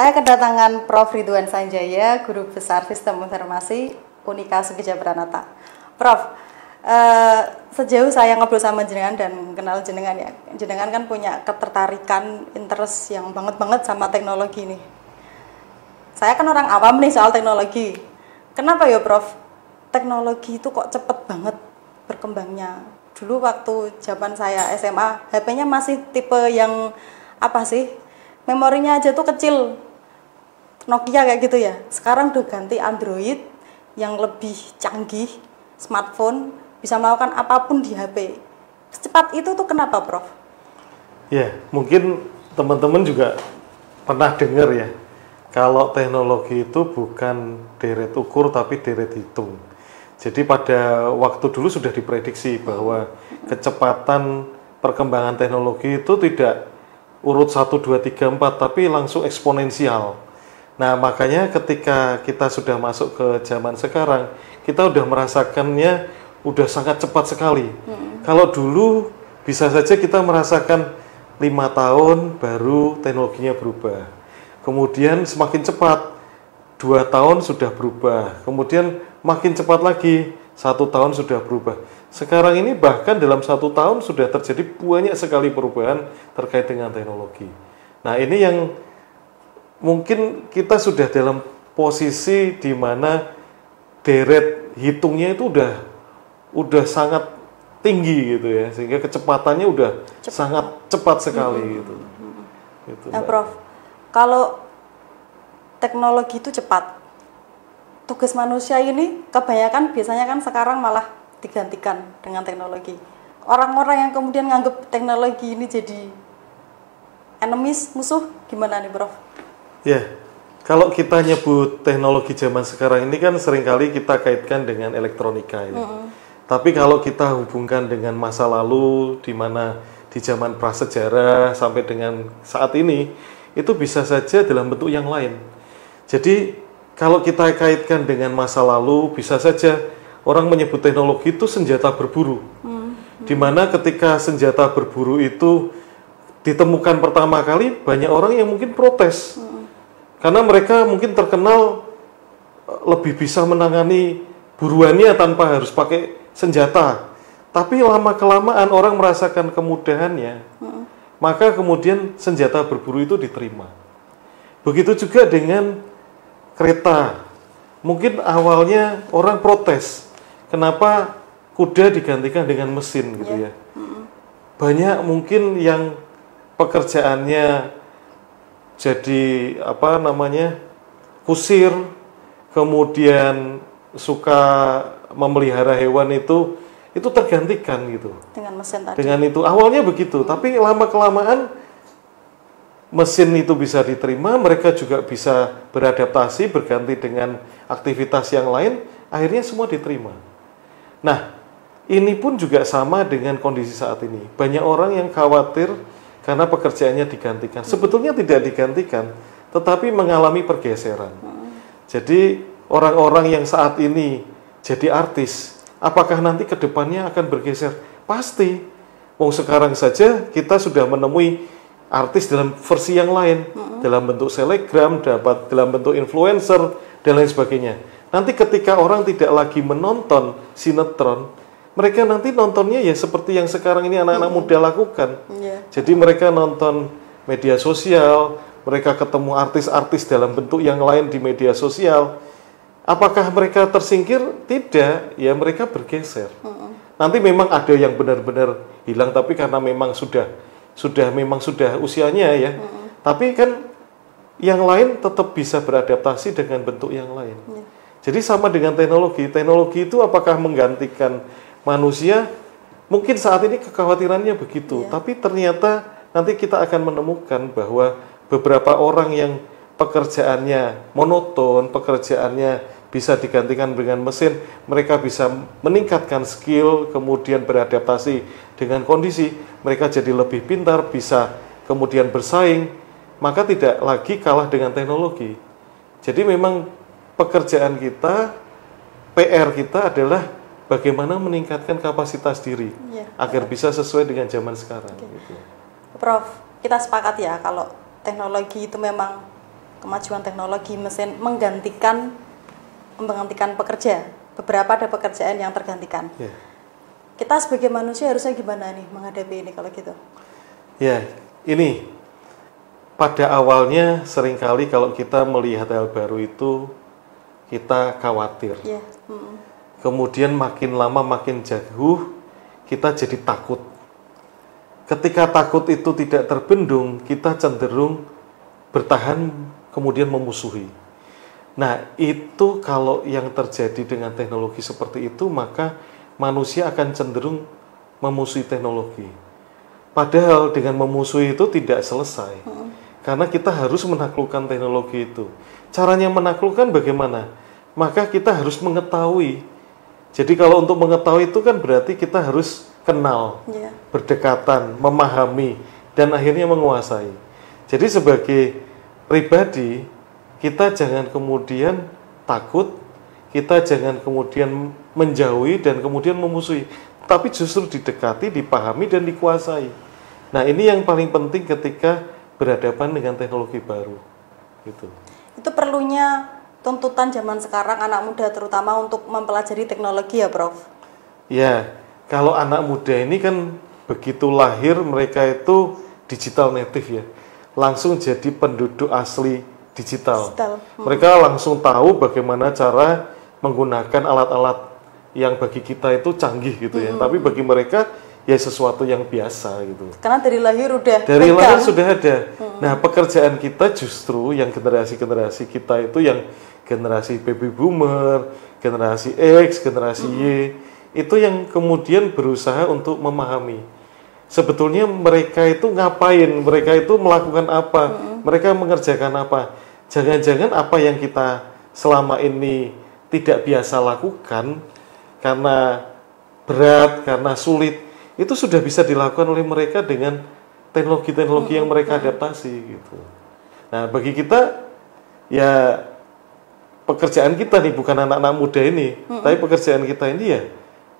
Saya kedatangan Prof. Ridwan Sanjaya, Guru Besar Sistem Informasi Unika Sugija Pranata. Prof, sejauh saya ngobrol sama jenengan dan kenal jenengan ya, jenengan kan punya ketertarikan, interest yang banget sama teknologi nih. Saya kan orang awam nih soal teknologi. Kenapa ya Prof? Teknologi itu kok cepet banget berkembangnya. Dulu waktu zaman saya SMA, HP-nya masih tipe yang apa sih? Memorinya aja tuh kecil, Nokia kayak gitu ya. Sekarang udah ganti Android yang lebih canggih, smartphone, bisa melakukan apapun di HP. Secepat itu tuh kenapa, Prof? Ya, mungkin teman-teman juga pernah dengar ya, kalau teknologi itu bukan deret ukur tapi deret hitung. Jadi pada waktu dulu sudah diprediksi bahwa kecepatan perkembangan teknologi itu tidak urut 1, 2, 3, 4, tapi langsung eksponensial. Nah, makanya ketika kita sudah masuk ke zaman sekarang, kita udah merasakannya udah sangat cepat sekali. Kalau dulu bisa saja kita merasakan 5 tahun baru teknologinya berubah. Kemudian semakin cepat, 2 tahun sudah berubah. Kemudian makin cepat lagi, 1 tahun sudah berubah. Sekarang ini bahkan dalam 1 tahun sudah terjadi banyak sekali perubahan terkait dengan teknologi. Nah, ini yang mungkin kita sudah dalam posisi di mana deret hitungnya itu udah sangat tinggi gitu ya, sehingga kecepatannya udah sangat cepat sekali gitu. Nah, Prof, kalau teknologi itu cepat, tugas manusia ini kebanyakan biasanya kan sekarang malah digantikan dengan teknologi. Orang-orang yang kemudian nganggap teknologi ini jadi enemies, musuh, gimana nih Prof? Ya, kalau kita nyebut teknologi zaman sekarang ini kan seringkali kita kaitkan dengan elektronika ya. Tapi kalau kita hubungkan dengan masa lalu, di mana di zaman prasejarah sampai dengan saat ini, itu bisa saja dalam bentuk yang lain. Jadi kalau kita kaitkan dengan masa lalu, bisa saja orang menyebut teknologi itu senjata berburu. Di mana ketika senjata berburu itu ditemukan pertama kali, banyak orang yang mungkin protes. Karena mereka mungkin terkenal lebih bisa menangani buruannya tanpa harus pakai senjata. Tapi lama-kelamaan orang merasakan kemudahannya, maka kemudian senjata berburu itu diterima. Begitu juga dengan kereta. Mungkin awalnya orang protes, kenapa kuda digantikan dengan mesin gitu ya. Banyak mungkin yang pekerjaannya jadi kusir, kemudian suka memelihara hewan itu tergantikan gitu. Dengan mesin tadi. Dengan itu awalnya begitu, tapi lama-kelamaan mesin itu bisa diterima, mereka juga bisa beradaptasi, berganti dengan aktivitas yang lain, akhirnya semua diterima. Nah, ini pun juga sama dengan kondisi saat ini. Banyak orang yang khawatir karena pekerjaannya digantikan. Sebetulnya tidak digantikan, tetapi mengalami pergeseran. Jadi, orang-orang yang saat ini jadi artis, apakah nanti ke depannya akan bergeser? Pasti. Sekarang saja kita sudah menemui artis dalam versi yang lain, dalam bentuk selebgram, dalam bentuk influencer, dan lain sebagainya. Nanti ketika orang tidak lagi menonton sinetron, mereka nanti nontonnya ya seperti yang sekarang ini anak-anak muda lakukan. Jadi mereka nonton media sosial, mereka ketemu artis-artis dalam bentuk yang lain di media sosial. Apakah mereka tersingkir? Tidak, ya mereka bergeser. Nanti memang ada yang benar-benar hilang, tapi karena memang sudah usianya ya. Tapi kan yang lain tetap bisa beradaptasi dengan bentuk yang lain. Jadi sama dengan teknologi. Teknologi itu apakah menggantikan manusia? Mungkin saat ini kekhawatirannya begitu. Tapi ternyata nanti kita akan menemukan bahwa beberapa orang yang pekerjaannya monoton, pekerjaannya bisa digantikan dengan mesin, mereka bisa meningkatkan skill, kemudian beradaptasi dengan kondisi, mereka jadi lebih pintar, bisa kemudian bersaing, maka tidak lagi kalah dengan teknologi. Jadi memang pekerjaan kita, PR kita adalah bagaimana meningkatkan kapasitas diri agar bisa sesuai dengan zaman sekarang. Gitu. Prof, kita sepakat ya kalau teknologi itu memang kemajuan teknologi mesin menggantikan pekerja. Beberapa ada pekerjaan yang tergantikan. Ya. Kita sebagai manusia harusnya gimana nih menghadapi ini kalau gitu? Ya, ini pada awalnya seringkali kalau kita melihat hal baru itu kita khawatir. Ya. Kemudian makin lama makin jauh kita jadi takut. Ketika takut itu tidak terbendung, kita cenderung bertahan kemudian memusuhi. Nah, itu kalau yang terjadi dengan teknologi seperti itu, maka manusia akan cenderung memusuhi teknologi. Padahal dengan memusuhi itu tidak selesai. Karena kita harus menaklukkan teknologi itu. Caranya menaklukkan bagaimana? Maka kita harus mengetahui. Jadi kalau untuk mengetahui itu kan berarti kita harus kenal, berdekatan, memahami, dan akhirnya menguasai. Jadi sebagai pribadi, kita jangan kemudian takut, kita jangan kemudian menjauhi dan kemudian memusuhi, tapi justru didekati, dipahami, dan dikuasai. Nah, ini yang paling penting ketika berhadapan dengan teknologi baru. Gitu. Itu perlunya tuntutan zaman sekarang anak muda terutama untuk mempelajari teknologi ya, Prof? Ya, kalau anak muda ini kan begitu lahir mereka itu digital native ya, langsung jadi penduduk asli digital. Mereka langsung tahu bagaimana cara menggunakan alat-alat yang bagi kita itu canggih gitu ya. Tapi bagi mereka ya sesuatu yang biasa gitu. Karena dari lahir sudah ada. Nah, pekerjaan kita justru yang generasi-generasi kita itu yang generasi baby boomer, generasi X, generasi Y, itu yang kemudian berusaha untuk memahami. Sebetulnya mereka itu ngapain, mereka itu melakukan apa, mereka mengerjakan apa. Jangan-jangan apa yang kita selama ini tidak biasa lakukan karena berat, karena sulit, itu sudah bisa dilakukan oleh mereka dengan teknologi-teknologi yang mereka adaptasi gitu. Nah, bagi kita ya pekerjaan kita nih bukan anak-anak muda ini, tapi pekerjaan kita ini ya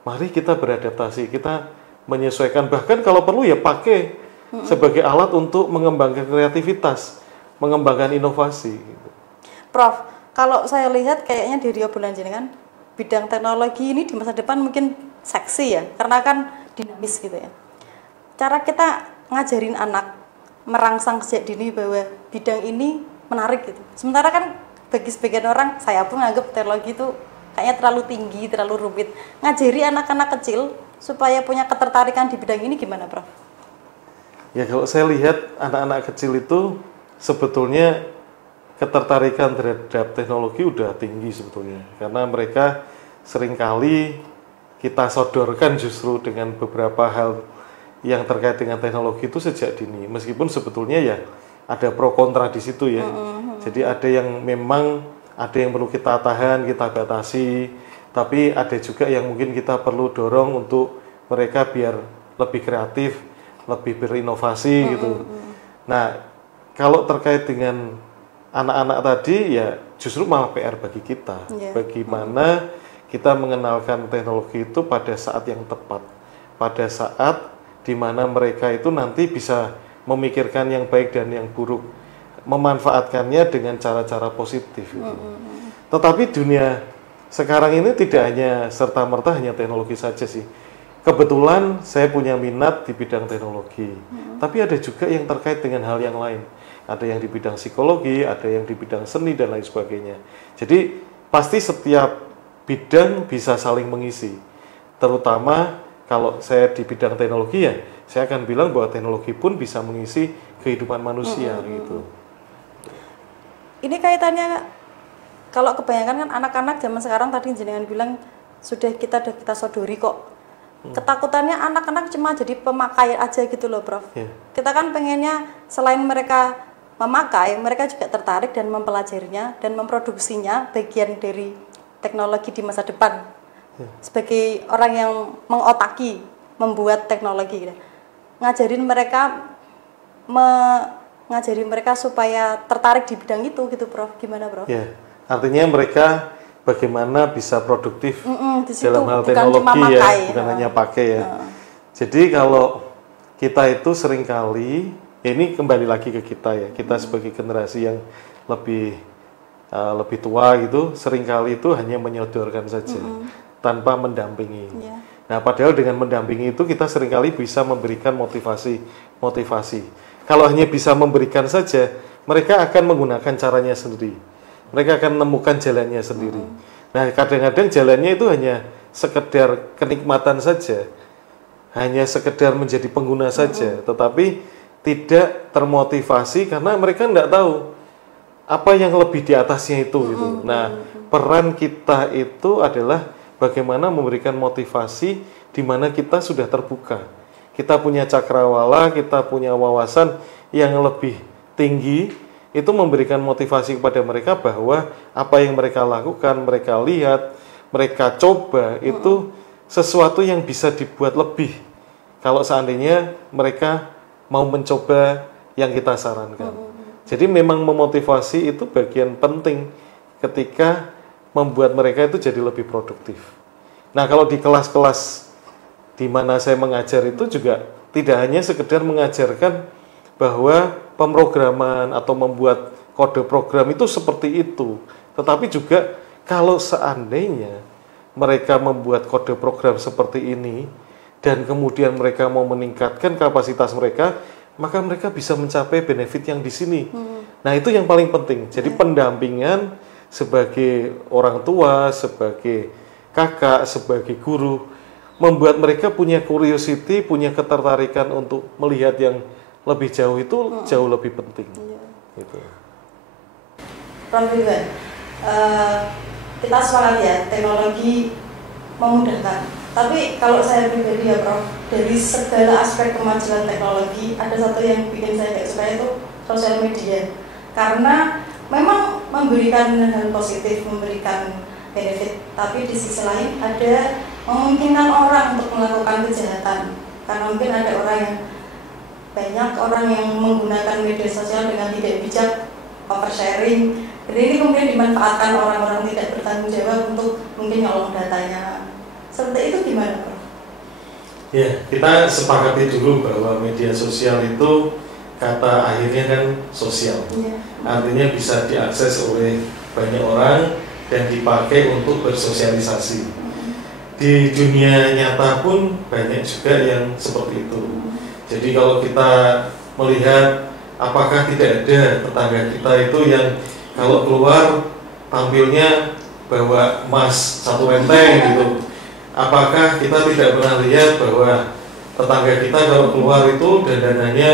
mari kita beradaptasi, kita menyesuaikan, bahkan kalau perlu ya pakai sebagai alat untuk mengembangkan kreativitas, mengembangkan inovasi gitu. Prof, kalau saya lihat kayaknya di Rio Bulan Jenengan bidang teknologi ini di masa depan mungkin seksi ya, karena kan dinamis gitu ya. Cara kita ngajarin anak merangsang sejak dini bahwa bidang ini menarik gitu. Sementara kan bagi sebagian orang, saya pun menganggap teknologi itu kayaknya terlalu tinggi, terlalu rumit. Ngajari anak-anak kecil supaya punya ketertarikan di bidang ini gimana, Prof? Ya, kalau saya lihat anak-anak kecil itu sebetulnya ketertarikan terhadap teknologi udah tinggi sebetulnya. Karena mereka seringkali kita sodorkan justru dengan beberapa hal yang terkait dengan teknologi itu sejak dini. Meskipun sebetulnya ya ada pro kontra di situ ya. Jadi ada yang memang ada yang perlu kita tahan, kita batasi, tapi ada juga yang mungkin kita perlu dorong untuk mereka biar lebih kreatif, lebih berinovasi gitu. Nah, kalau terkait dengan anak-anak tadi ya justru malah PR bagi kita. Bagaimana kita mengenalkan teknologi itu pada saat yang tepat, pada saat di mana mereka itu nanti bisa memikirkan yang baik dan yang buruk, memanfaatkannya dengan cara-cara positif. Gitu. Tetapi dunia sekarang ini tidak hanya serta-merta hanya teknologi saja sih. Kebetulan saya punya minat di bidang teknologi, tapi ada juga yang terkait dengan hal yang lain. Ada yang di bidang psikologi, ada yang di bidang seni dan lain sebagainya. Jadi pasti setiap bidang bisa saling mengisi. Terutama kalau saya di bidang teknologi ya, saya akan bilang bahwa teknologi pun bisa mengisi kehidupan manusia gitu. Ini kaitannya kalau kebanyakan kan anak-anak zaman sekarang tadi jenengan bilang sudah kita sodori kok. Ketakutannya anak-anak cuma jadi pemakai aja gitu loh, Prof. Kita kan pengennya selain mereka memakai, mereka juga tertarik dan mempelajarinya dan memproduksinya bagian dari teknologi di masa depan. Sebagai orang yang mengotaki, membuat teknologi gitu. Ngajarin mereka supaya tertarik di bidang itu gitu, Prof. Gimana, Prof? Ya, artinya mereka bagaimana bisa produktif dalam hal bukan teknologi ya, bukan hanya pakai ya. Jadi kalau kita itu seringkali, ya ini kembali lagi ke kita ya, kita sebagai generasi yang lebih tua gitu, seringkali itu hanya menyodorkan saja tanpa mendampingi. Nah, padahal dengan mendampingi itu kita seringkali bisa memberikan motivasi. Kalau hanya bisa memberikan saja, mereka akan menggunakan caranya sendiri. Mereka akan menemukan jalannya sendiri. Nah, kadang-kadang jalannya itu hanya sekedar kenikmatan saja, hanya sekedar menjadi pengguna saja, tetapi tidak termotivasi karena mereka tidak tahu apa yang lebih di atasnya itu gitu. Nah, peran kita itu adalah bagaimana memberikan motivasi di mana kita sudah terbuka. Kita punya cakrawala, kita punya wawasan yang lebih tinggi, itu memberikan motivasi kepada mereka bahwa apa yang mereka lakukan, mereka lihat, mereka coba itu sesuatu yang bisa dibuat lebih. Kalau seandainya mereka mau mencoba yang kita sarankan. Jadi memang memotivasi itu bagian penting ketika membuat mereka itu jadi lebih produktif. Nah, kalau di kelas-kelas di mana saya mengajar itu juga tidak hanya sekedar mengajarkan bahwa pemrograman atau membuat kode program itu seperti itu, tetapi juga kalau seandainya mereka membuat kode program seperti ini dan kemudian mereka mau meningkatkan kapasitas mereka, maka mereka bisa mencapai benefit yang di sini. Nah, itu yang paling penting. Jadi pendampingan sebagai orang tua, sebagai kakak, sebagai guru, membuat mereka punya curiosity, punya ketertarikan untuk melihat yang lebih jauh itu jauh lebih penting. Gitu. Prof. Ridwan, kita sepakat ya, teknologi memudahkan. Tapi kalau saya pribadi ya Prof, dari segala aspek kemajuan teknologi, ada satu yang bikin saya gak suka itu sosial media. Karena memang memberikan hal positif, memberikan benefit, tapi di sisi lain ada memungkinkan orang untuk melakukan kejahatan. Karena mungkin ada banyak orang yang menggunakan media sosial dengan tidak bijak, oversharing. Jadi ini kemudian dimanfaatkan orang-orang tidak bertanggung jawab untuk mungkin nyolong datanya. Seperti itu gimana, Prof? Ya, kita sepakati dulu bahwa media sosial itu kata akhirnya kan sosial. Artinya bisa diakses oleh banyak orang dan dipakai untuk bersosialisasi. Di dunia nyata pun banyak juga yang seperti itu. Jadi kalau kita melihat apakah tidak ada tetangga kita itu yang kalau keluar tampilnya bawa emas satu renteng gitu. Apakah kita tidak pernah lihat bahwa tetangga kita kalau keluar itu dandanannya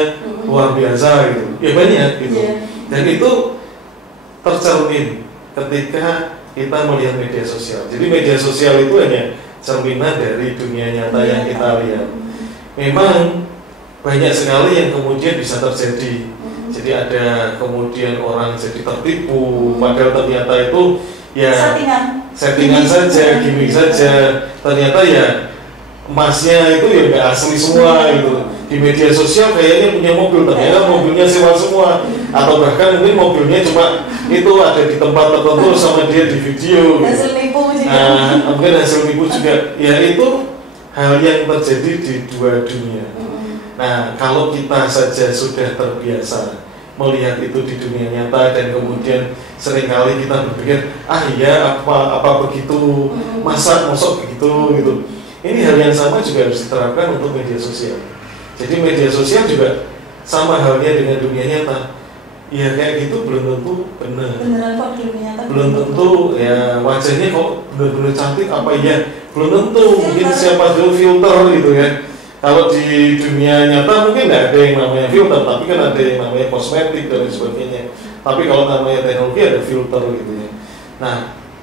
luar biasa gitu? Ya banyak gitu. Dan itu tercermin ketika kita melihat media sosial. Jadi media sosial itu hanya cerminan dari dunia nyata yang kita lihat. Memang banyak sekali yang kemudian bisa terjadi. Jadi ada kemudian orang jadi tertipu, padahal ternyata itu ya settingan saja, gimmick saja. Ternyata ya emasnya itu ya nggak asli semua gitu. Di media sosial kayaknya punya mobil, ternyata mobilnya sewa semua. Atau bahkan mungkin mobilnya cuma itu ada di tempat tertentu sama dia di video. Hasil nipu juga. Nah, mungkin hasil nipu juga. Ya itu hal yang terjadi di dua dunia. Nah, kalau kita saja sudah terbiasa melihat itu di dunia nyata dan kemudian seringkali kita berpikir, ah iya apa begitu, mosok begitu gitu. Ini hal yang sama juga harus diterapkan untuk media sosial. Jadi media sosial juga sama halnya dengan dunia nyata. Ya kayak gitu belum tentu benar. Beneran kok dunia nyata. Belum tentu ya wajahnya kok benar-benar cantik apa iya? Belum tentu. Mungkin siapa dulu filter gitu ya. Kalau di dunia nyata mungkin nggak ada yang namanya filter, tapi kan ada yang namanya kosmetik dan sebagainya. Tapi kalau namanya teknologi ada filter gitu ya. Nah,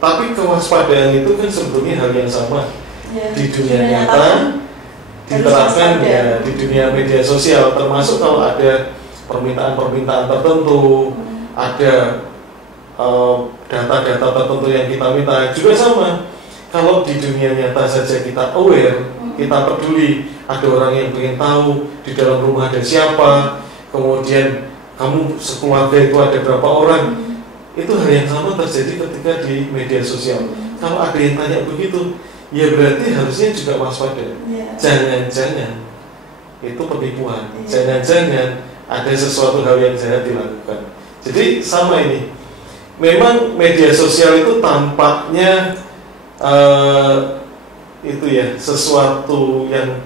tapi kewaspadaan itu kan sebetulnya hal yang sama di dunia nyata, diterapkan ya di dunia media sosial. Termasuk kalau ada permintaan-permintaan tertentu, ada data-data tertentu yang kita minta juga sama. Kalau di dunia nyata saja kita aware, kita peduli, ada orang yang ingin tahu di dalam rumah ada siapa, kemudian kamu sekeluarga itu ada berapa orang, itu hal yang sama terjadi ketika di media sosial. Kalau ada yang tanya begitu, ya berarti harusnya juga waspada. Jangan-jangan itu penipuan, jangan-jangan ada sesuatu hal yang jahat dilakukan. Jadi sama ini. Memang media sosial itu tampaknya itu ya sesuatu yang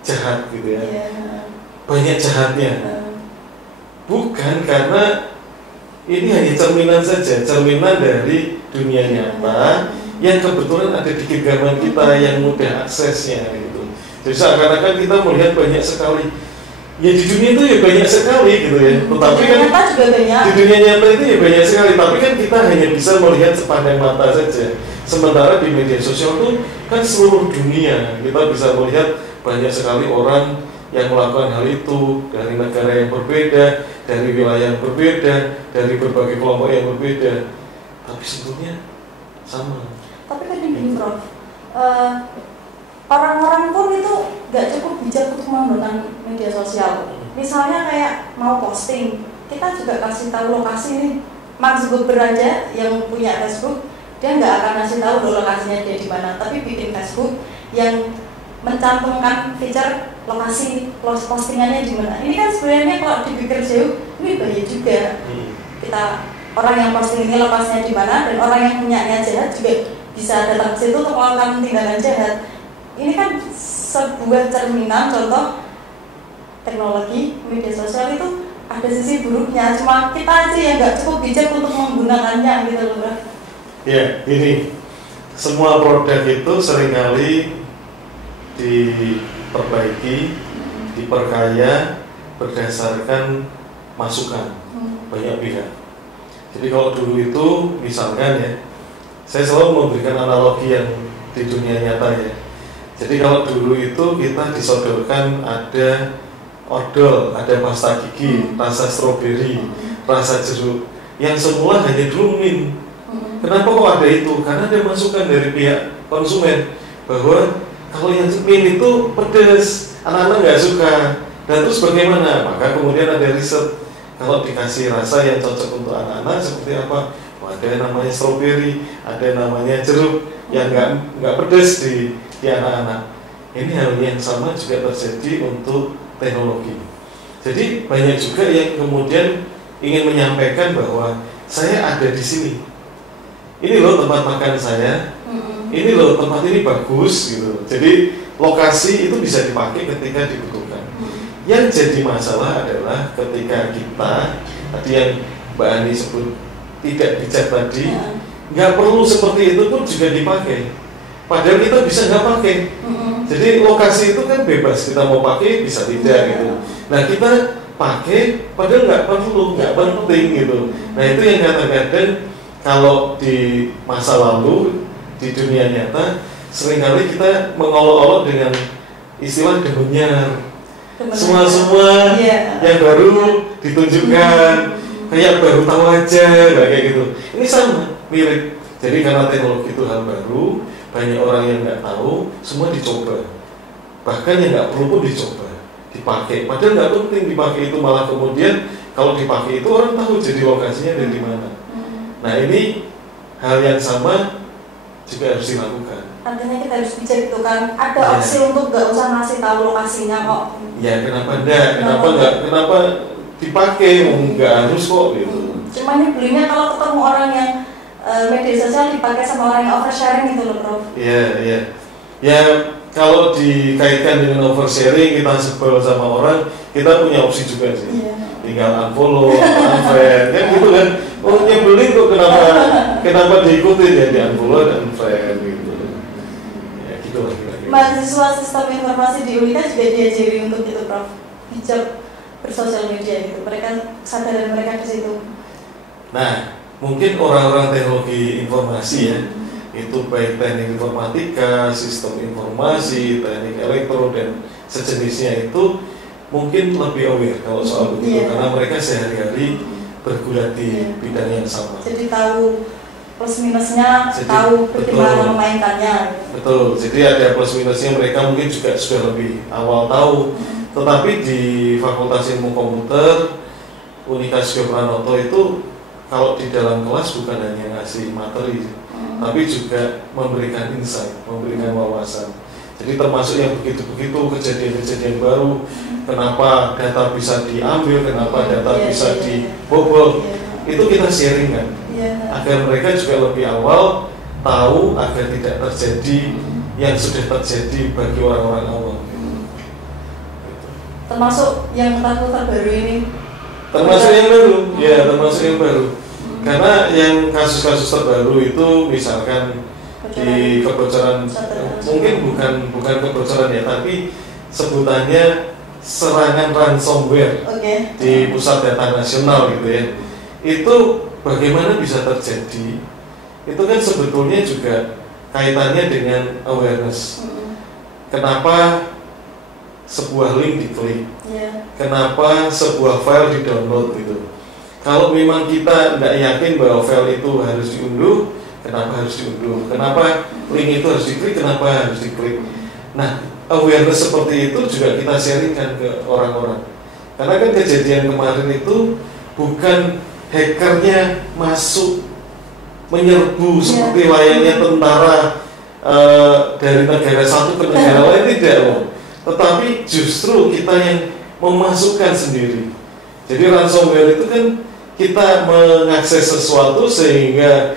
jahat gitu ya. Banyak jahatnya. Bukan karena ini hanya cerminan saja, cerminan dari dunia nyata yang kebetulan ada di genggaman kita yang mudah aksesnya gitu. Jadi seakan-akan kita melihat banyak sekali. Ya di dunia itu ya banyak sekali gitu ya. Tetapi kan di dunia nyata itu ya banyak sekali. Tapi kan kita hanya bisa melihat sepandang mata saja. Sementara di media sosial itu kan seluruh dunia kita bisa melihat banyak sekali orang yang melakukan hal itu dari negara yang berbeda, dari wilayah yang berbeda, dari berbagai kelompok yang berbeda. Tapi sebetulnya sama. Tapi kan gini Prof, orang-orang pun itu nggak cukup bijak untuk menggunakan media sosial. Misalnya kayak mau posting, kita juga kasih tahu lokasi nih. Mark Zuckerberg aja yang punya Facebook, dia nggak akan kasih tahu lokasinya dia di mana, tapi bikin Facebook yang mencantumkan feature lokasi postingannya di mana. Ini kan sebenarnya kalau dipikir jauh, ini bahaya juga. Kita orang yang posting ini lokasinya di mana, dan orang yang punyanya jahat juga bisa datang ke situ untuk melakukan tindakan jahat. Ini kan sebuah cerminan contoh teknologi media sosial itu ada sisi buruknya. Cuma kita aja yang nggak cukup bijak untuk menggunakannya gitu loh, Bro. Ya, ini semua produk itu seringkali diperbaiki, diperkaya berdasarkan masukan banyak pihak. Jadi kalau dulu itu misalkan ya, saya selalu memberikan analogi yang di dunia nyata ya. Jadi kalau dulu itu kita disodorkan ada odol, ada pasta gigi, rasa stroberi, rasa jeruk, yang semula hanya dulu mint. Kenapa kok ada itu? Karena ada masukan dari pihak konsumen bahwa kalau yang mint itu pedas, anak-anak nggak suka. Dan terus bagaimana? Maka kemudian ada riset, kalau dikasih rasa yang cocok untuk anak-anak seperti apa? Ada namanya stroberi, ada namanya jeruk yang nggak pedas di anak-anak. Ini hal yang sama juga terjadi untuk teknologi. Jadi banyak juga yang kemudian ingin menyampaikan bahwa saya ada di sini. Ini loh tempat makan saya. Ini loh tempat ini bagus gitu. Jadi lokasi itu bisa dipakai ketika dibutuhkan. Yang jadi masalah adalah ketika kita tadi yang Mbak Ani sebut tidak bijak tadi, nggak perlu seperti itu pun juga dipakai. Padahal kita bisa nggak pakai. Jadi lokasi itu kan bebas, kita mau pakai bisa tidak gitu. Nah kita pakai padahal nggak perlu, nggak penting gitu. Nah itu yang kadang-kadang kalau di masa lalu di dunia nyata seringkali kita mengolok-olok dengan istilah demenyar. Semua yang baru ditunjukkan, kayak baru tahu aja, kayak gitu. Ini sama, mirip. Jadi karena teknologi itu hal baru, banyak orang yang nggak tahu, semua dicoba. Bahkan yang nggak perlu pun dicoba, dipakai. Padahal nggak penting dipakai itu, malah kemudian kalau dipakai itu orang tahu jadi lokasinya dari mana. Nah ini hal yang sama juga harus dilakukan. Artinya kita harus bijak gitu kan. Ada opsi untuk nggak usah ngasih tahu lokasinya kok. Ya kenapa enggak? Kenapa dipakai? Nggak harus kok gitu. Cuma ini belinya kalau ketemu orang yang media sosial dipakai sama orang yang oversharing gitu loh, Prof. Iya. Ya kalau dikaitkan dengan oversharing, kita sebel sama orang, kita punya opsi juga sih. Tinggal unfollow, unfriend, kan gitu kan. Oh nyebelin kok kenapa diikutin ya, di unfollow dan unfriend gitu. Ya gitu lah kira-kira. Mahasiswa sistem informasi di Unika juga diajari untuk itu, Prof. Bijak bersosial media gitu. Mereka kesadaran mereka di situ. Nah, mungkin orang-orang teknologi informasi ya, itu baik teknik informatika, sistem informasi, teknik elektro dan sejenisnya itu mungkin lebih aware kalau soal begitu, karena mereka sehari-hari bergulat di bidang yang sama. Jadi tahu plus minusnya, tahu bagaimana memainkannya. Betul. Jadi ada plus minusnya, mereka mungkin juga sudah lebih awal tahu. Tetapi di Fakultas Ilmu Komputer Unika Sugio Pranoto itu kalau di dalam kelas bukan hanya ngasih materi, tapi juga memberikan insight, memberikan wawasan. Jadi termasuk yang begitu-begitu kejadian-kejadian baru, kenapa data bisa diambil, kenapa data bisa dibobol. itu kita sharing kan, agar mereka juga lebih awal tahu agar tidak terjadi yang sudah terjadi bagi orang-orang awam. Termasuk yang terbaru ini. Termasuk yang baru, ya termasuk yang baru. Karena yang kasus-kasus terbaru itu misalkan di kebocoran, mungkin bukan kebocoran ya, tapi sebutannya serangan ransomware di pusat data nasional gitu ya. Itu bagaimana bisa terjadi? Itu kan sebetulnya juga kaitannya dengan awareness. Kenapa sebuah link diklik? Kenapa sebuah file di-download gitu? Kalau memang kita tidak yakin bahwa file itu harus diunduh, kenapa harus diunduh? Kenapa link itu harus diklik? Kenapa harus diklik? Nah, awareness seperti itu juga kita sharingkan ke orang-orang. Karena kan kejadian kemarin itu bukan hackernya masuk menyerbu seperti layaknya tentara dari negara satu ke negara lain, tidak loh. Tetapi justru kita yang memasukkan sendiri. Jadi ransomware itu kan kita mengakses sesuatu sehingga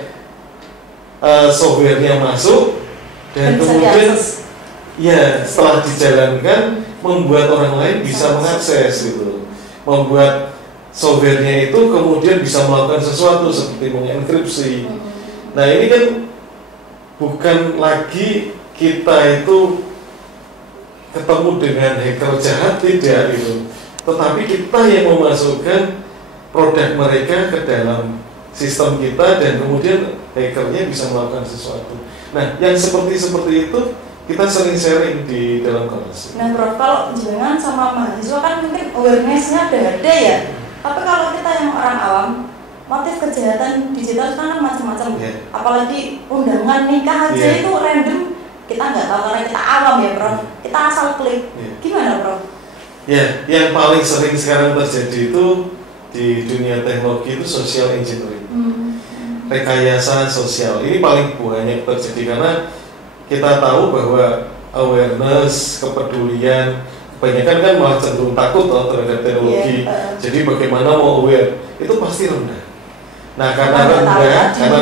softwarenya masuk dan kemudian ya setelah dijalankan membuat orang lain bisa mengakses gitu, membuat softwarenya itu kemudian bisa melakukan sesuatu seperti mengenkripsi. Nah ini kan bukan lagi kita itu ketemu dengan hacker jahat, tidak gitu, tetapi kita yang memasukkan produk mereka ke dalam sistem kita dan kemudian hackernya bisa melakukan sesuatu. Nah yang seperti itu kita sering sharing di dalam kelas. Nah Prof, kalau jenengan sama mahasiswa kan mungkin awareness-nya ada ya, tapi kalau kita yang orang awam, motif kejahatan digital kan macam-macam, apalagi undangan nikah aja itu random, kita nggak tahu karena kita awam ya Prof, kita asal klik. Gimana Prof? Ya, yang paling sering sekarang terjadi itu di dunia teknologi itu social engineering, rekayasa sosial. Ini paling banyak terjadi karena kita tahu bahwa awareness, kepedulian, kebanyakan kan malah cenderung takut terhadap teknologi. Jadi bagaimana mau aware itu pasti rendah. Nah karena rendah, karena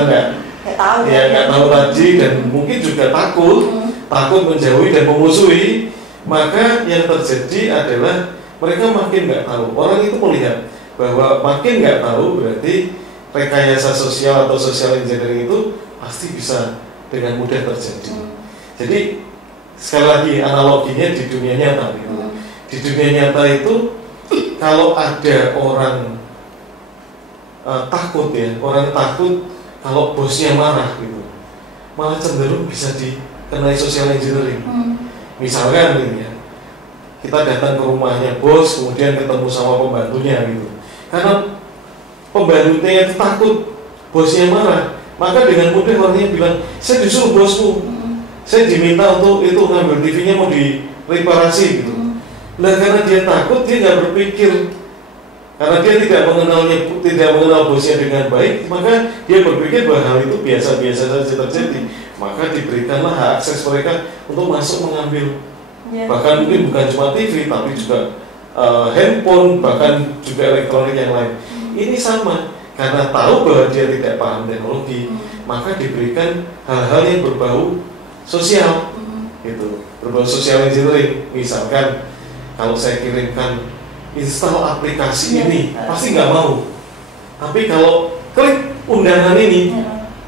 nggak tahu tadi dan mungkin juga takut menjauhi dan memusuhi, maka yang terjadi adalah mereka makin nggak tahu. Orang itu melihat bahwa makin nggak tahu berarti rekayasa sosial atau social engineering itu pasti bisa dengan mudah terjadi. Jadi sekali lagi analoginya di dunia nyata gitu. Di dunia nyata itu kalau ada orang takut ya, orang takut kalau bosnya marah gitu, malah cenderung bisa dikenai social engineering. Misalkan ini ya, kita datang ke rumahnya bos, kemudian ketemu sama pembantunya gitu. Karena pembantunya itu takut bosnya marah, maka dengan mudah orangnya bilang, saya disuruh bosku, saya diminta untuk itu ngambil TV-nya mau direparasi gitu. Nah karena dia takut, dia nggak berpikir, karena dia tidak mengenal bosnya dengan baik, maka dia berpikir bahwa hal itu biasa-biasa saja terjadi. Maka diberikanlah hak akses mereka untuk masuk mengambil, bahkan mungkin bukan cuma TV, tapi juga handphone, bahkan juga elektronik yang lain. Ini sama, karena tahu bahwa dia tidak paham teknologi, maka diberikan hal-hal yang berbau sosial, gitu, berbau social engineering. Misalkan kalau saya kirimkan install aplikasi ini, pasti nggak mau. Tapi kalau klik undangan ini,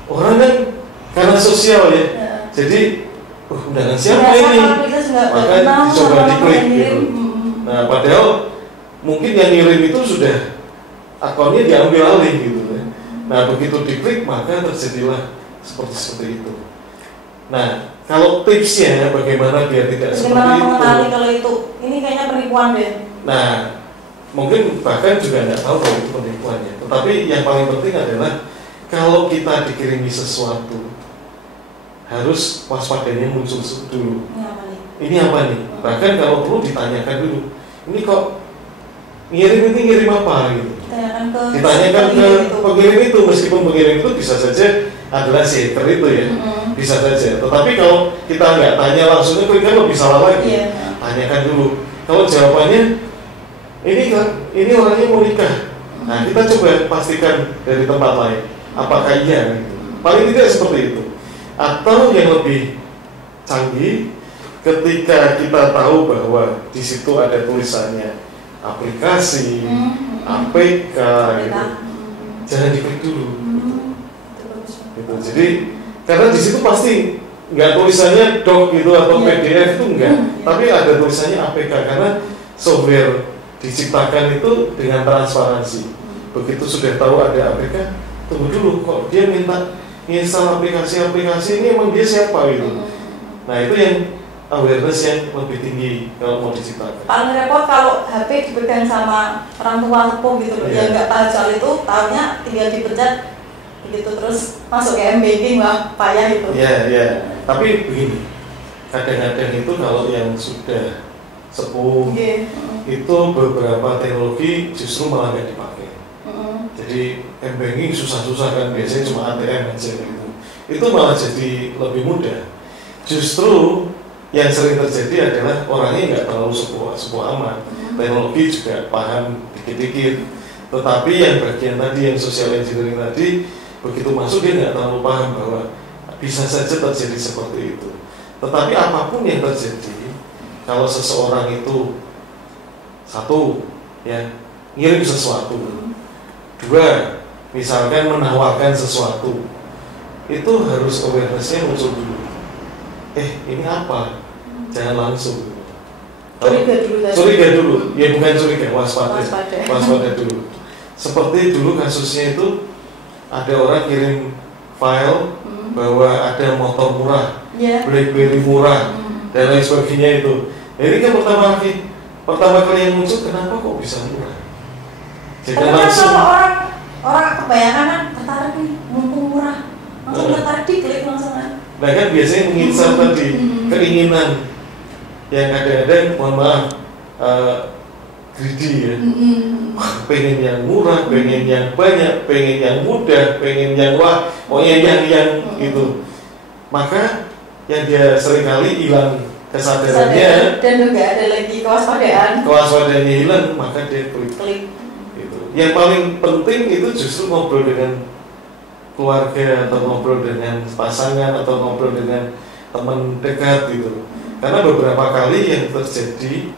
orang kan karena sosial ya, jadi undangan siapa ini, maka dicoba diklik gitu. Nah padahal mungkin yang ngirim itu sudah akunnya diambil alih gitu. Nah begitu diklik maka terjadilah seperti itu. Nah kalau tipsnya bagaimana biar tidak seperti itu? Mengenali kalau itu ini kayaknya penipuan deh. Nah mungkin bahkan juga nggak tahu kalau itu penipuannya. Tetapi yang paling penting adalah kalau kita dikirimi sesuatu harus waspadanya muncul dulu. Ini apa nih? Bahkan kalau perlu ditanyakan dulu. Ini kok ngirim apa gitu? Ditanyakan ke pengirim itu, meskipun pengirim itu bisa saja adalah si hacker itu ya, bisa saja. Tetapi kalau kita nggak tanya langsungnya, kan lebih salah lagi. Tanyakan dulu. Kalau jawabannya ini orangnya mau nikah, Nah, kita coba pastikan dari tempat lain, apakah iya gitu. Paling tidak seperti itu. Atau yang lebih canggih, ketika kita tahu bahwa di situ ada tulisannya aplikasi, APK, gitu, jangan diklik dulu. Gitu. Jadi karena di situ pasti nggak tulisannya doc gitu atau PDF itu enggak, tapi ada tulisannya APK karena software diciptakan itu dengan transparansi. Begitu sudah tahu ada APK, tunggu dulu kok dia minta install aplikasi-aplikasi ini, emang dia siapa gitu. Nah itu yang awareness yang lebih tinggi kalau mau diciptakan. Paling repot kalau HP dipegang sama orang tua sepuh gitu loh, yang nggak tahu soal itu, tahunya tinggal dipencet begitu terus masuk ke M-Banking, wah payah itu. Iya. Tapi begini, kadang-kadang itu kalau yang sudah sepuh, itu beberapa teknologi justru malah nggak dipakai. Jadi M-Banking susah-susah kan, biasanya cuma ATM aja gitu. Itu malah jadi lebih mudah. Justru yang sering terjadi adalah orangnya nggak terlalu sepuh amat. Teknologi juga paham dikit-dikit. Tetapi yang bagian tadi, yang social engineering tadi, begitu masuk dia nggak terlalu paham bahwa bisa saja terjadi seperti itu. Tetapi apapun yang terjadi, kalau seseorang itu satu, ya ngirim sesuatu, dua, misalkan menawarkan sesuatu, itu harus awareness-nya muncul dulu. Ini apa? Jangan langsung. Curiga dulu. Ya bukan curiga, waspada dulu. Seperti dulu kasusnya itu ada orang kirim file bahwa ada motor murah, BlackBerry murah, dan lain sebagainya itu. Ini kan pertama kali yang muncul, kenapa kok bisa murah? Jangan langsung. Orang kebanyakan kan tertarik nih, mumpung murah, langsung tertarik diklik langsung kan. Nah kan biasanya menginstal tadi keinginan yang kadang-kadang, mohon maaf, greedy ya. Pengen yang murah, pengen yang banyak, pengen yang mudah, pengen yang pokoknya yang itu. Maka yang dia seringkali hilang kesadarannya dan juga ada lagi kewaspadaannya hilang, maka dia klik. Gitu. Yang paling penting itu justru ngobrol dengan keluarga atau ngobrol dengan pasangan atau ngobrol dengan teman dekat gitu. Karena beberapa kali yang terjadi,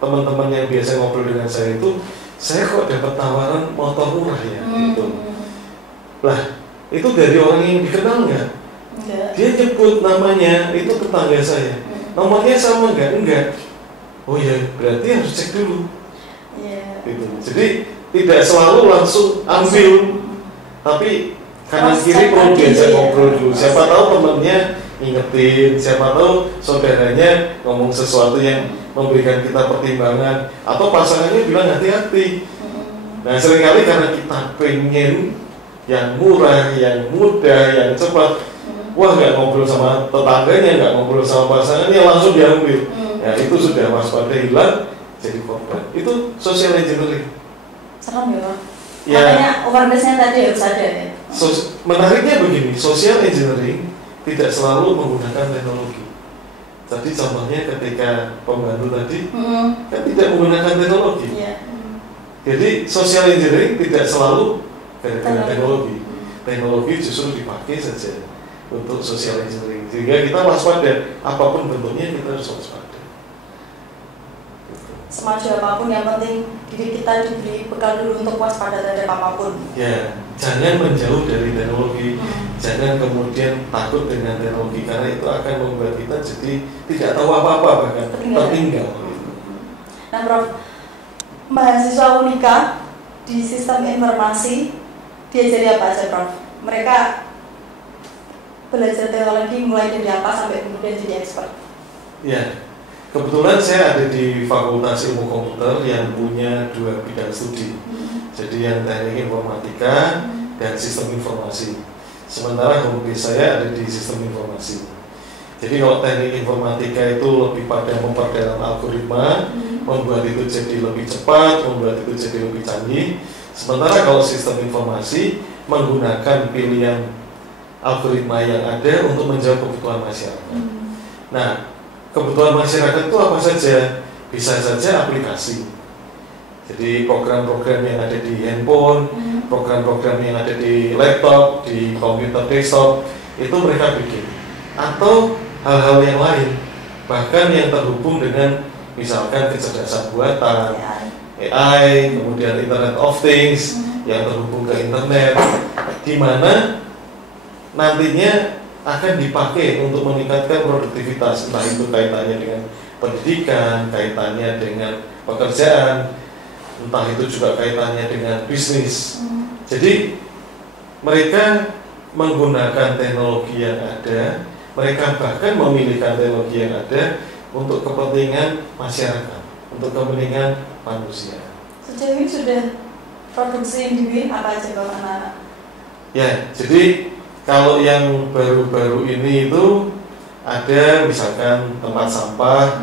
teman-teman yang biasa ngobrol dengan saya itu, saya kok dapat tawaran motor murah ya gitu. Lah, itu dari orang yang dikenal nggak? Dia nyebut namanya, itu tetangga saya. Nomornya sama nggak? Enggak. Oh ya, berarti harus cek dulu. Gitu. Jadi tidak selalu langsung ambil, tapi kanan kiri perlu diajak ngobrol dulu. Siapa tahu temennya ingetin, siapa tahu saudaranya ngomong sesuatu yang memberikan kita pertimbangan, atau pasangannya bilang hati-hati. Nah seringkali karena kita pengen yang murah, yang mudah, yang cepat, wah nggak ngobrol sama tetangganya, nggak ngobrol sama pasangannya, langsung diambil. Ya itu sudah waspada hilang, jadi korban. Itu social engineering. Serem ya Pak. Makanya awareness-nya tadi harus ada ya. Menariknya begini, social engineering tidak selalu menggunakan teknologi. Tadi contohnya ketika pembantu tadi kan tidak menggunakan teknologi. Jadi social engineering tidak selalu dengan teknologi. Teknologi justru dipakai saja untuk social engineering. Sehingga kita waspada, apapun bentuknya kita harus waspada. Semaju apapun, yang penting diri kita diberi bekal dulu untuk waspada terhadap apapun. Ya, jangan menjauh dari teknologi, jangan kemudian takut dengan teknologi, karena itu akan membuat kita jadi tidak tahu apa-apa, bahkan tertinggal. Nah Prof, mahasiswa Unika di sistem informasi diajari apa aja Prof? Mereka belajar teknologi mulai dari apa sampai kemudian jadi expert? Ya, kebetulan saya ada di Fakultas Ilmu Komputer yang punya 2 bidang studi. Jadi yang teknik informatika dan sistem informasi. Sementara hobi saya ada di sistem informasi. Jadi kalau teknik informatika itu lebih pada memperdalam algoritma, membuat itu jadi lebih cepat, membuat itu jadi lebih canggih. Sementara kalau sistem informasi menggunakan pilihan algoritma yang ada untuk menjawab kebutuhan masyarakat. Nah, kebutuhan masyarakat itu apa saja? Bisa saja aplikasi. Jadi program-program yang ada di handphone, program-program yang ada di laptop, di komputer desktop, itu mereka bikin. Atau hal-hal yang lain, bahkan yang terhubung dengan misalkan kecerdasan buatan, AI, kemudian Internet of Things, yang terhubung ke internet, di mana nantinya akan dipakai untuk meningkatkan produktivitas, entah itu kaitannya dengan pendidikan, kaitannya dengan pekerjaan, entah itu juga kaitannya dengan bisnis. Jadi mereka menggunakan teknologi yang ada, mereka bahkan memilihkan teknologi yang ada untuk kepentingan masyarakat, untuk kepentingan manusia. Sejauh ini sudah produksi individu apa aja Bapak anak-anak? Ya, jadi kalau yang baru-baru ini itu ada misalkan tempat sampah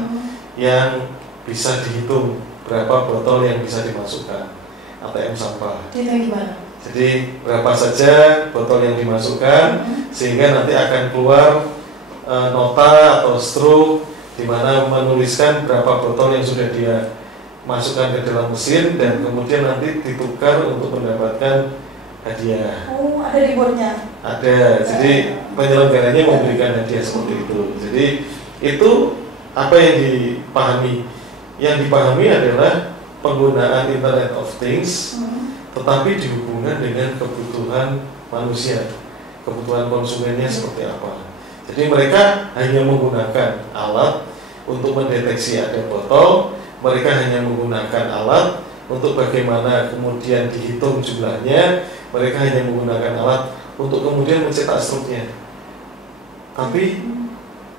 yang bisa dihitung berapa botol yang bisa dimasukkan ATM sampah. Dihitung gimana? Jadi berapa saja botol yang dimasukkan sehingga nanti akan keluar nota atau stroke di mana menuliskan berapa botol yang sudah dia masukkan ke dalam mesin dan kemudian nanti ditukar untuk mendapatkan hadiah. Oh, ada rewardnya? Ada, jadi penyelenggaranya memberikan hadiah seperti itu. Jadi itu apa yang dipahami? Yang dipahami adalah penggunaan Internet of Things, tetapi dihubungkan dengan kebutuhan manusia, kebutuhan konsumennya seperti apa. Jadi mereka hanya menggunakan alat untuk mendeteksi ada botol, mereka hanya menggunakan alat untuk bagaimana kemudian dihitung jumlahnya, mereka hanya menggunakan alat untuk kemudian mencetak struknya. Tapi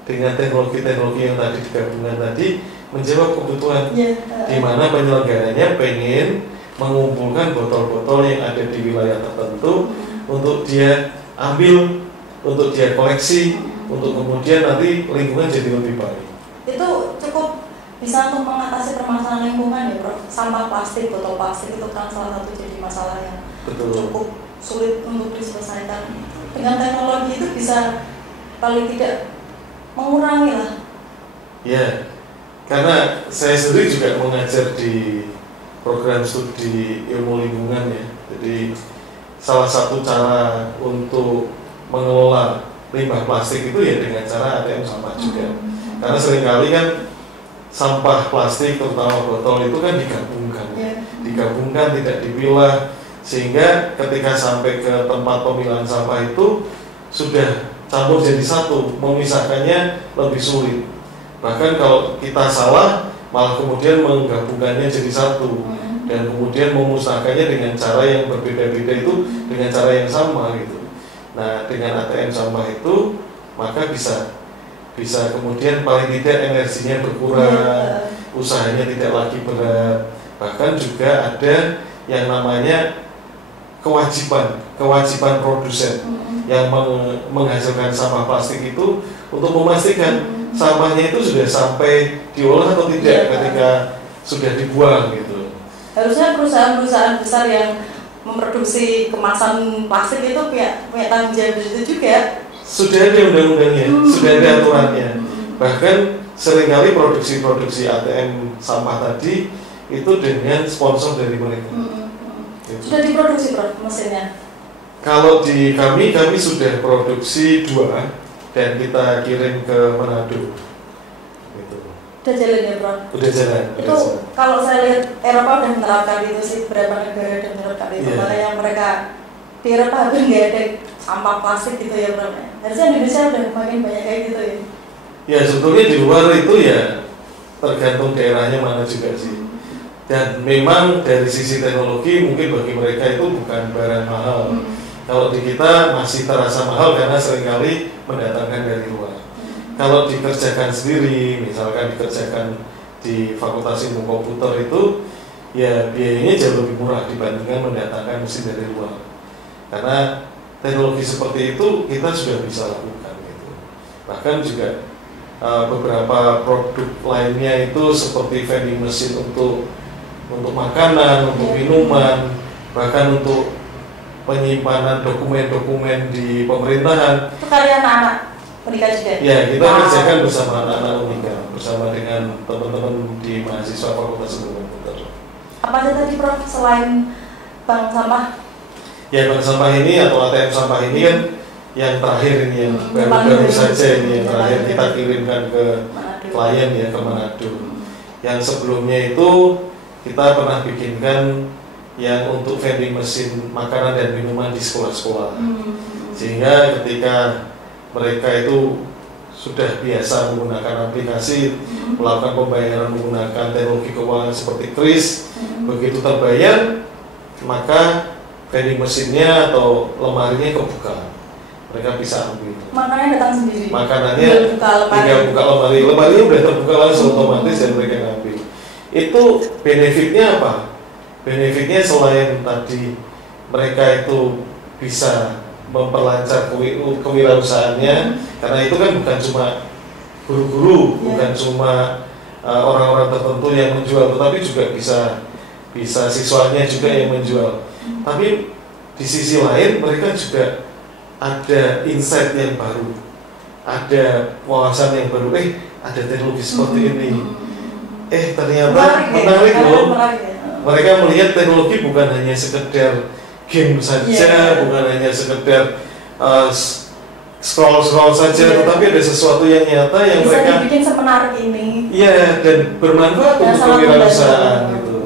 dengan teknologi-teknologi yang tadi digabungkan tadi menjawab kebutuhan, di mana penyelenggaranya pengen mengumpulkan botol-botol yang ada di wilayah tertentu untuk dia ambil, untuk dia koleksi, untuk kemudian nanti lingkungan jadi lebih baik. Itu cukup bisa untuk mengatasi permasalahan lingkungan ya, Prof. Sampah plastik, botol plastik itu kan salah satu jadi masalah yang cukup sulit untuk diselesaikan. Dengan teknologi itu bisa paling tidak mengurangi lah. Ya, karena saya sendiri juga mengajar di program studi ilmu lingkungan ya. Jadi salah satu cara untuk mengelola limbah plastik itu ya dengan cara ATM sampah juga. Karena seringkali kan sampah plastik terutama botol itu kan digabungkan tidak dipilah, sehingga ketika sampai ke tempat pemilahan sampah itu sudah campur jadi satu, memisahkannya lebih sulit. Bahkan kalau kita salah malah kemudian menggabungkannya jadi satu dan kemudian memusnahkannya dengan cara yang berbeda-beda itu dengan cara yang sama gitu. Nah, dengan ATM sampah itu maka bisa kemudian paling tidak energinya berkurang, usahanya tidak lagi berat. Bahkan juga ada yang namanya kewajiban produsen yang menghasilkan sampah plastik itu untuk memastikan sampahnya itu sudah sampai diolah atau tidak ketika sudah dibuang gitu. Harusnya perusahaan-perusahaan besar yang memproduksi kemasan plastik itu punya tanggung jawab itu juga. Sudah ada undang-undangnya, sudah ada aturannya. Bahkan seringkali produksi ATM sampah tadi itu dengan sponsor dari mereka. Gitu. Sudah diproduksi mesinnya? Kalau di kami sudah produksi 2 dan kita kirim ke Manado. Gitu. Udah jalan ya, Bro? Udah jalan. Itu kalau saya lihat Eropa udah menerapkan itu sih, beberapa negara udah menerapkan itu. Malah yang mereka di Eropa hampir nggak ada sampah plastik gitu ya, Bro. Harusnya Indonesia udah makin banyak kayak gitu ya. Ya sebetulnya di luar itu ya tergantung daerahnya mana juga sih. Dan memang dari sisi teknologi mungkin bagi mereka itu bukan barang mahal. Kalau di kita masih terasa mahal karena seringkali mendatangkan dari luar. Kalau dikerjakan sendiri, misalkan dikerjakan di Fakultas Ilmu Komputer itu, ya biayanya jauh lebih murah dibandingkan mendatangkan mesin dari luar. Karena teknologi seperti itu kita sudah bisa lakukan gitu. Bahkan juga beberapa produk lainnya itu seperti vending machine untuk makanan, untuk minuman, bahkan untuk penyimpanan dokumen-dokumen di pemerintahan. Itu karya anak-anak Unika juga? Ya, kita kerjakan bersama anak-anak Unika, bersama dengan teman-teman di mahasiswa Fakultas Ilmu Komputer. Apa aja tadi Prof selain bank sampah? Ya, bank sampah ini atau ATM sampah ini kan yang terakhir ini, yang baru saja ini yang terakhir kita kirimkan ke klien ya, ke Manado. Yang sebelumnya itu kita pernah bikinkan yang untuk vending mesin makanan dan minuman di sekolah-sekolah. Sehingga ketika mereka itu sudah biasa menggunakan aplikasi, melakukan pembayaran menggunakan teknologi keuangan seperti kris, begitu terbayar, maka vending mesinnya atau lemarinya kebuka, mereka bisa ambil. Makanannya datang sendiri. Makanannya tinggal buka lemari, lemarinya udah terbuka langsung otomatis dan mereka ngambil. Itu benefitnya apa? Benefitnya selain tadi mereka itu bisa memperlancar kewirausahaannya, karena itu kan bukan cuma guru-guru, bukan cuma orang-orang tertentu yang menjual, tetapi juga bisa siswanya juga yang menjual. Tapi di sisi lain mereka juga ada insight yang baru, ada wawasan yang baru. Ada teknologi seperti ini. Ternyata menarik loh. Mereka melihat teknologi bukan hanya sekedar game saja, bukan hanya sekedar scroll saja, tetapi ada sesuatu yang nyata yang bisa mereka bikin semenarik ini. Iya, dan bermanfaat untuk kewirausahaan itu.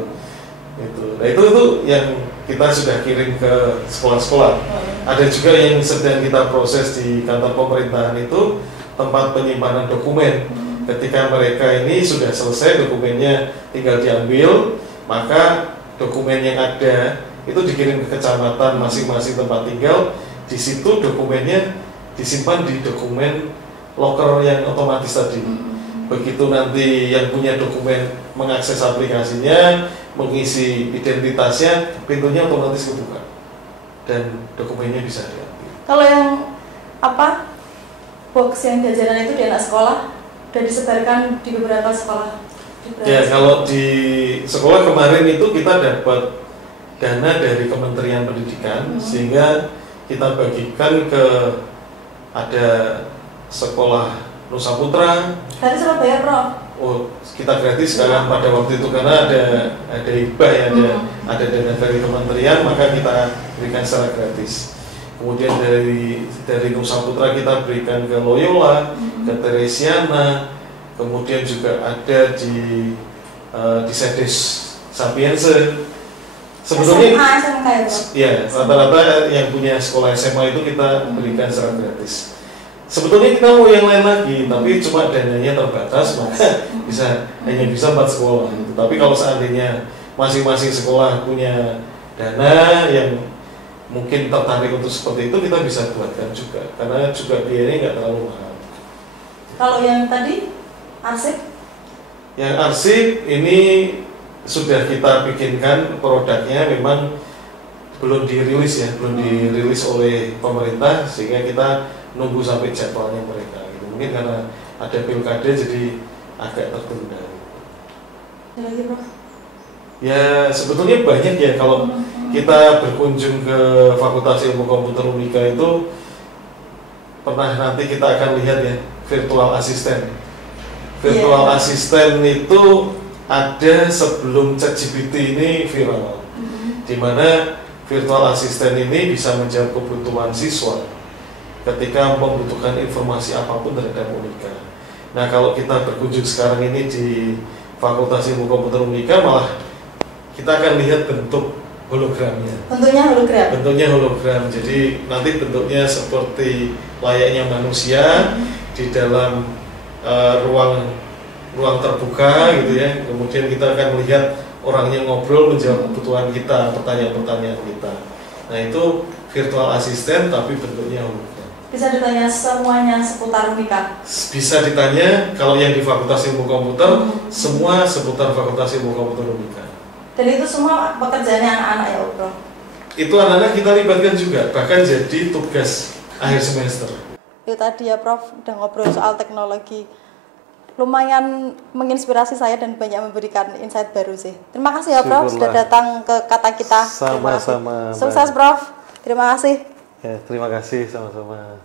Nah, itu yang kita sudah kirim ke sekolah-sekolah. Ada juga yang sedang kita proses di kantor pemerintahan itu, tempat penyimpanan dokumen. Ketika mereka ini sudah selesai dokumennya, tinggal diambil, maka dokumen yang ada itu dikirim ke kecamatan masing-masing tempat tinggal. Di situ dokumennya disimpan di dokumen locker yang otomatis tadi. Begitu nanti yang punya dokumen mengakses aplikasinya, mengisi identitasnya, pintunya otomatis kebuka dan dokumennya bisa diambil. Kalau yang box yang jajanan itu di anak sekolah sudah disebarkan di beberapa sekolah. Ya, kalau di sekolah kemarin itu kita dapat dana dari Kementerian Pendidikan, sehingga kita bagikan ke ada sekolah Nusa Putra. Gratis apa bayar, Prof? Oh, kita gratis sekarang pada waktu itu karena ada hibah ya, ada dana dari kementerian, maka kita berikan secara gratis. Kemudian dari Nusa Putra kita berikan ke Loyola, ke Teresiana, kemudian juga ada di Sedes Sapiense. Sebetulnya SMK ya, rata-rata yang punya sekolah SMA itu kita berikan secara gratis. Sebetulnya kita mau yang lain lagi, tapi cuma dananya terbatas, maka hanya bisa 4 sekolah. Tapi kalau seandainya masing-masing sekolah punya dana yang mungkin tertarik untuk seperti itu, kita bisa buatkan juga, karena juga biayanya nggak terlalu mahal. Kalau yang tadi arsip? Yang arsip ini sudah kita bikinkan produknya, memang belum dirilis ya, belum dirilis oleh pemerintah, sehingga kita nunggu sampai jadwalnya mereka. Mungkin karena ada pilkada jadi agak tertunda. Lagi, Prof? Ya sebetulnya banyak ya, kalau kita berkunjung ke Fakultas Ilmu Komputer Unika itu pernah, nanti kita akan lihat ya, virtual assistant. Virtual assistant itu ada sebelum ChatGPT ini viral, di mana virtual assistant ini bisa menjawab kebutuhan siswa ketika membutuhkan informasi apapun terhadap Unika. Nah, kalau kita berkunjung sekarang ini di Fakultas Ilmu Komputer Unika, malah kita akan lihat bentuk hologramnya. Bentuknya hologram. Jadi nanti bentuknya seperti layaknya manusia di dalam ruang terbuka gitu ya. Kemudian kita akan melihat orangnya ngobrol, menjawab kebutuhan kita, pertanyaan-pertanyaan kita. Nah, itu virtual assistant tapi bentuknya hologram. Bisa ditanya semuanya seputar Unika? Bisa ditanya, kalau yang di Fakultas Ilmu Komputer, semua seputar Fakultas Ilmu Komputer Unika. Dan itu semua pekerjaannya anak-anak ya, Prof? Itu anak-anak kita libatkan juga, bahkan jadi tugas akhir semester. Itu tadi ya, Prof, udah ngobrol soal teknologi. Lumayan menginspirasi saya dan banyak memberikan insight baru sih. Terima kasih ya, Prof, sudah datang ke Kata Kita. Sama-sama. Sukses, Prof. Terima kasih. Ya, terima kasih sama-sama.